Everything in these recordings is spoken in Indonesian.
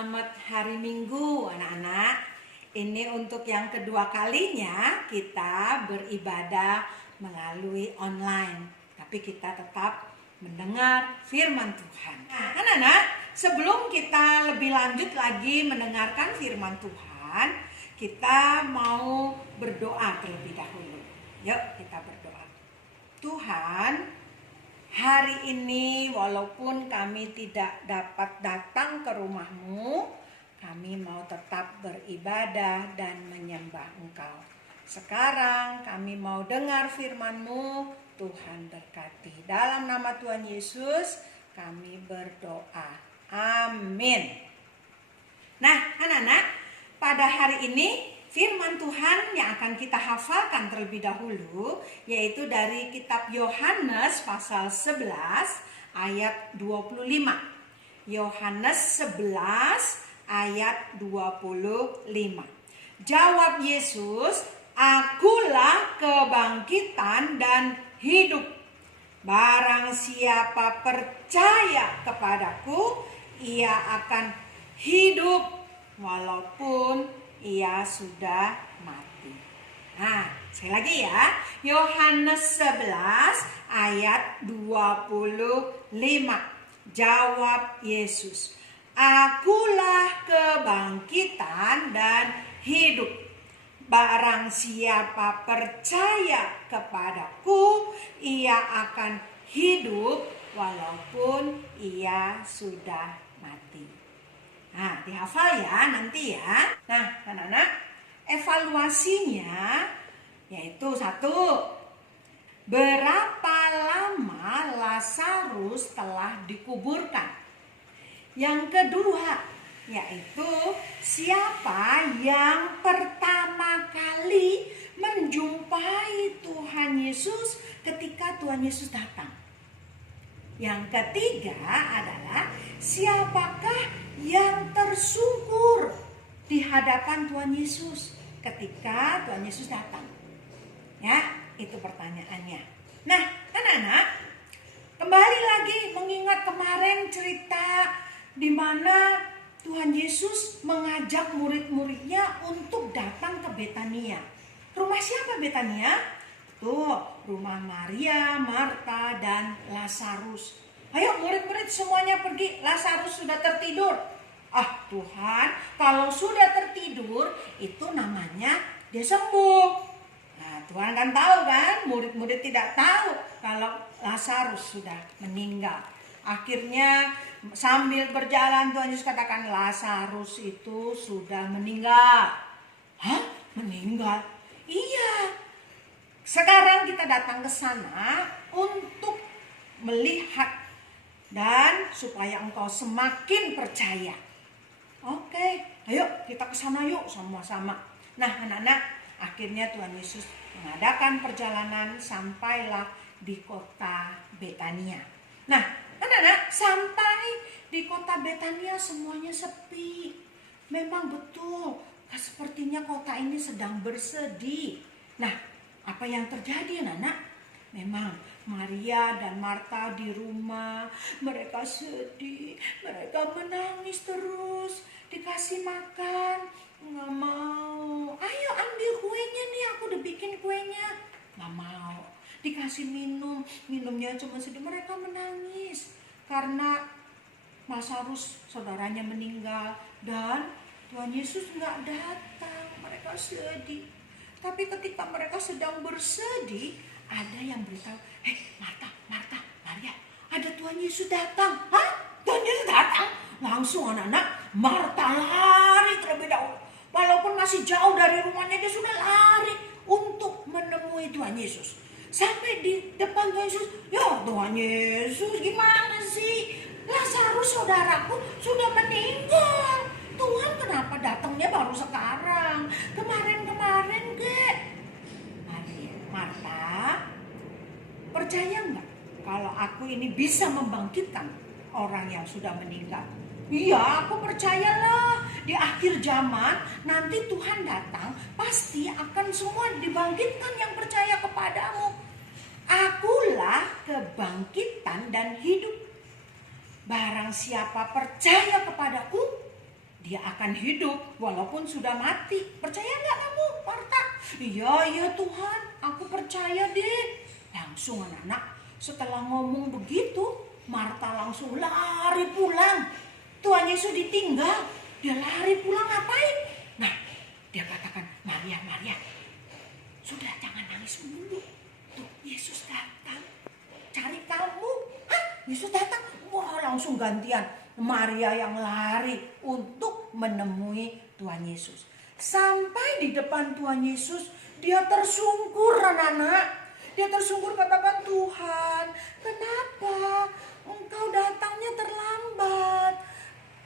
Selamat hari Minggu anak-anak. Ini untuk yang kedua kalinya kita beribadah melalui online. Tapi kita tetap mendengar firman Tuhan. Nah anak-anak, sebelum kita lebih lanjut lagi mendengarkan firman Tuhan, kita mau berdoa terlebih dahulu. Yuk kita berdoa. Tuhan, hari ini walaupun kami tidak dapat datang ke rumah-Mu, kami mau tetap beribadah dan menyembah Engkau. Sekarang kami mau dengar firman-Mu, Tuhan berkati. Dalam nama Tuhan Yesus kami berdoa. Amin. Nah anak-anak, pada hari ini firman Tuhan yang akan kita hafalkan terlebih dahulu yaitu dari kitab Yohanes pasal 11 ayat 25. Yohanes 11 ayat 25. Jawab Yesus, "Akulah kebangkitan dan hidup. Barang siapa percaya kepadaku, ia akan hidup walaupun ia sudah mati." Nah, sekali lagi ya. Yohanes 11 ayat 25. Jawab Yesus, "Akulah kebangkitan dan hidup. Barang siapa percaya kepadaku, ia akan hidup walaupun ia sudah mati." Nah, dihafal ya nanti ya. Nah, anak-anak, evaluasinya yaitu 1. Berapa lama Lazarus telah dikuburkan? Yang kedua, yaitu siapa yang pertama kali menjumpai Tuhan Yesus ketika Tuhan Yesus datang? Yang ketiga adalah siapakah yang tersungkur di hadapan Tuhan Yesus ketika Tuhan Yesus datang? Ya, itu pertanyaannya. Nah, anak-anak, kembali lagi mengingat kemarin cerita di mana Tuhan Yesus mengajak murid-muridnya untuk datang ke Betania. Rumah siapa Betania? Tuh, rumah Maria, Marta, dan Lazarus. Ayo murid-murid semuanya pergi, Lazarus sudah tertidur. Ah Tuhan, kalau sudah tertidur itu namanya dia sembuh. Nah Tuhan kan tahu kan, murid-murid tidak tahu kalau Lazarus sudah meninggal. Akhirnya sambil berjalan Tuhan Yesus katakan, Lazarus itu sudah meninggal. Hah? Meninggal? Iya. Sekarang kita datang ke sana untuk melihat dan supaya engkau semakin percaya. Oke, ayo kita ke sana yuk sama-sama. Nah, anak-anak, akhirnya Tuhan Yesus mengadakan perjalanan sampailah di kota Betania. Nah, anak-anak, sampai di kota Betania semuanya sepi. Memang betul, sepertinya kota ini sedang bersedih. Nah, apa yang terjadi anak-anak? Memang Maria dan Marta di rumah, mereka sedih, mereka menangis terus. Dikasih makan, nggak mau. Ayo ambil kuenya nih, aku udah bikin kuenya. Nggak mau. Dikasih minum, minumnya cuma sedih. Mereka menangis karena Lazarus saudaranya meninggal dan Tuhan Yesus nggak datang. Mereka sedih. Tapi ketika mereka sedang bersedih, ada yang beritahu, Marta, Maria, ada Tuhan Yesus datang. Hah? Tuhan Yesus datang? Langsung anak-anak, Marta lari terlebih dahulu. Walaupun masih jauh dari rumahnya, dia sudah lari untuk menemui Tuhan Yesus. Sampai di depan Tuhan Yesus, ya Tuhan Yesus gimana sih? Lazarus saudaraku sudah meninggal. Tuhan kenapa datangnya baru sekarang? Kemarin-kemarin kek. Marta, percaya nggak kalau aku ini bisa membangkitkan orang yang sudah meninggal? Iya, aku percayalah. Di akhir zaman nanti Tuhan datang, pasti akan semua dibangkitkan yang percaya kepadamu. Akulah kebangkitan dan hidup. Barang siapa percaya kepadaku, dia akan hidup walaupun sudah mati. Percaya nggak kamu, Marta? Iya Tuhan, aku percaya deh. Langsung anak-anak setelah ngomong begitu, Marta langsung lari pulang. Tuhan Yesus ditinggal, dia lari pulang ngapain? Nah, dia katakan, Maria, sudah jangan nangis dulu. Tuh Yesus datang, cari kamu. Hah, Yesus datang? Wah, langsung gantian. Maria yang lari untuk menemui Tuhan Yesus. Sampai di depan Tuhan Yesus, dia tersungkur anak-anak. Dia tersungkur katakan, Tuhan, kenapa engkau datangnya terlambat?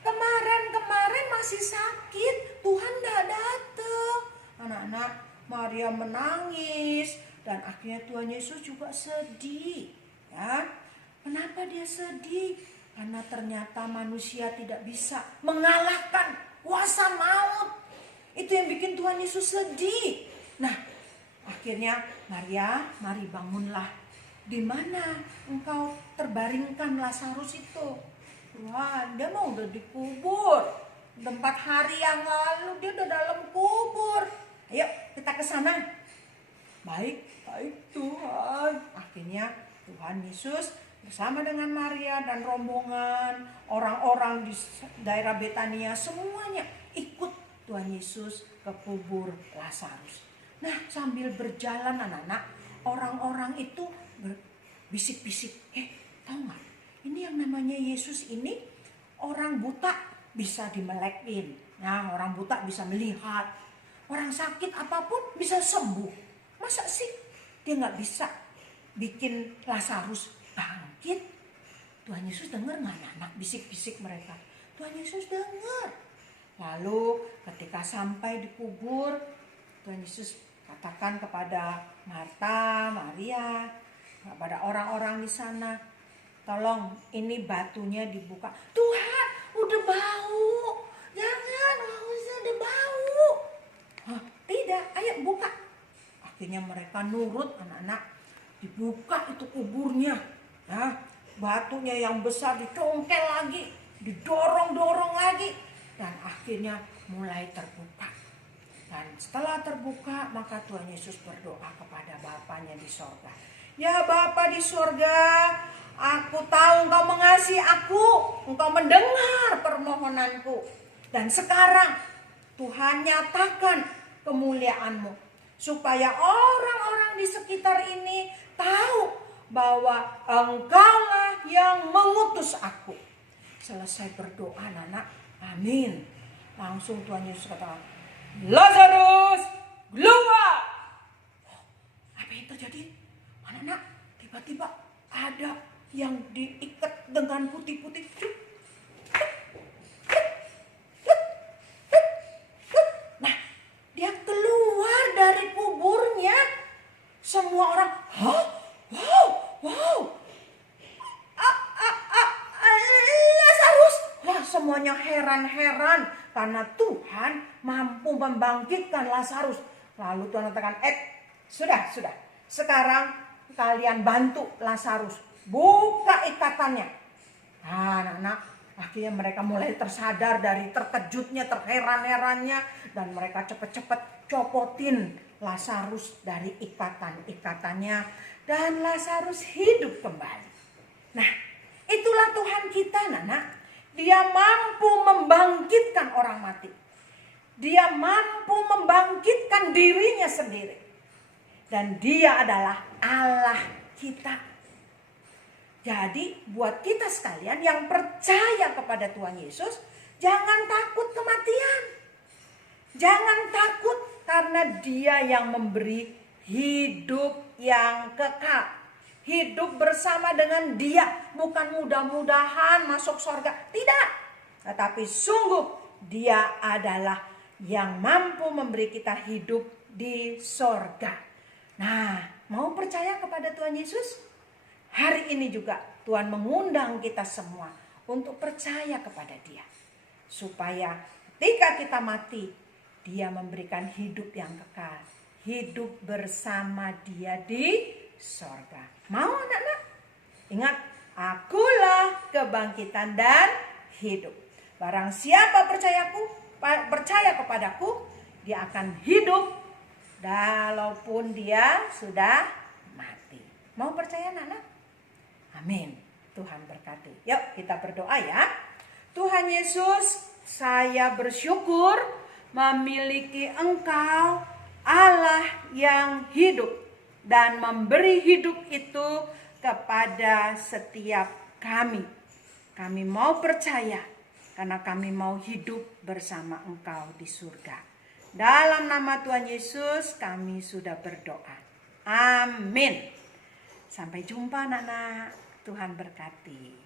Kemarin masih sakit, Tuhan tidak datang. Anak-anak, Maria menangis dan akhirnya Tuhan Yesus juga sedih. Ya, kenapa dia sedih? Karena ternyata manusia tidak bisa mengalahkan kuasa maut. Itu yang bikin Tuhan Yesus sedih. Nah, akhirnya Maria, mari bangunlah. Di mana engkau terbaringkan Lazarus itu? Wah, dia mau udah dikubur. 4 hari yang lalu dia udah dalam kubur. Ayo kita ke sana. Baik Tuhan. Akhirnya Tuhan Yesus bersama dengan Maria dan rombongan orang-orang di daerah Betania semuanya ikut Tuhan Yesus ke kubur Lazarus. Nah, sambil berjalan anak-anak, orang-orang itu berbisik-bisik, tahu nggak? Ini yang namanya Yesus ini orang buta bisa dimelekin, nah orang buta bisa melihat, orang sakit apapun bisa sembuh. Masa sih dia nggak bisa bikin Lazarus bangkit? Tuhan Yesus dengar nggak anak bisik-bisik mereka? Tuhan Yesus dengar. Lalu ketika sampai di kubur, Tuhan Yesus katakan kepada Marta, Maria, kepada orang-orang di sana, tolong ini batunya dibuka. Tuhan, udah bau. Jangan, udah bau. Hah, tidak, ayo buka. Akhirnya mereka nurut anak-anak. Dibuka itu kuburnya. Ya, batunya yang besar dicongkel lagi, didorong-dorong lagi. Dan akhirnya mulai terbuka. Dan setelah terbuka, maka Tuhan Yesus berdoa kepada Bapanya di sorga. Ya Bapa di sorga, aku tahu Engkau mengasihi aku, Engkau mendengar permohonanku. Dan sekarang Tuhan nyatakan kemuliaan-Mu, supaya orang-orang di sekitar ini tahu bahwa Engkaulah yang mengutus aku. Selesai berdoa anak-anak, amin. Langsung Tuhan Yesus katakan, Lazarus, keluar. Apa yang terjadi? Anak-anak, tiba-tiba ada yang diikat dengan putih-putih. Nah, dia keluar dari kuburnya. Semua orang, wow. Lazarus. Wah, semuanya heran-heran karena Tuhan mampu membangkitkan Lazarus. Lalu Tuhan katakan, sudah. Sekarang kalian bantu Lazarus, buka ikatannya. Nah, anak-anak, akhirnya mereka mulai tersadar dari terkejutnya, terheran-herannya, dan mereka cepat-cepat copotin Lazarus dari ikatannya, dan Lazarus hidup kembali. Nah, itulah Tuhan kita, anak-anak. Dia mampu membangkitkan orang mati. Dia mampu membangkitkan dirinya sendiri. Dan dia adalah Allah kita. Jadi buat kita sekalian yang percaya kepada Tuhan Yesus, jangan takut kematian. Jangan takut karena Dia yang memberi hidup yang kekal. Hidup bersama dengan Dia, bukan mudah-mudahan masuk surga, tidak. Tetapi sungguh Dia adalah yang mampu memberi kita hidup di surga. Nah, mau percaya kepada Tuhan Yesus? Hari ini juga Tuhan mengundang kita semua untuk percaya kepada Dia. Supaya ketika kita mati, Dia memberikan hidup yang kekal. Hidup bersama Dia di surga. Mau anak-anak? Ingat, akulah kebangkitan dan hidup. Barang siapa percaya kepadaku, dia akan hidup walaupun dia sudah mati. Mau percaya anak-anak? Amin. Tuhan berkati. Yuk kita berdoa ya. Tuhan Yesus, saya bersyukur memiliki Engkau, Allah yang hidup dan memberi hidup itu kepada setiap kami. Kami mau percaya karena kami mau hidup bersama Engkau di surga. Dalam nama Tuhan Yesus kami sudah berdoa. Amin. Sampai jumpa anak-anak. Tuhan berkati.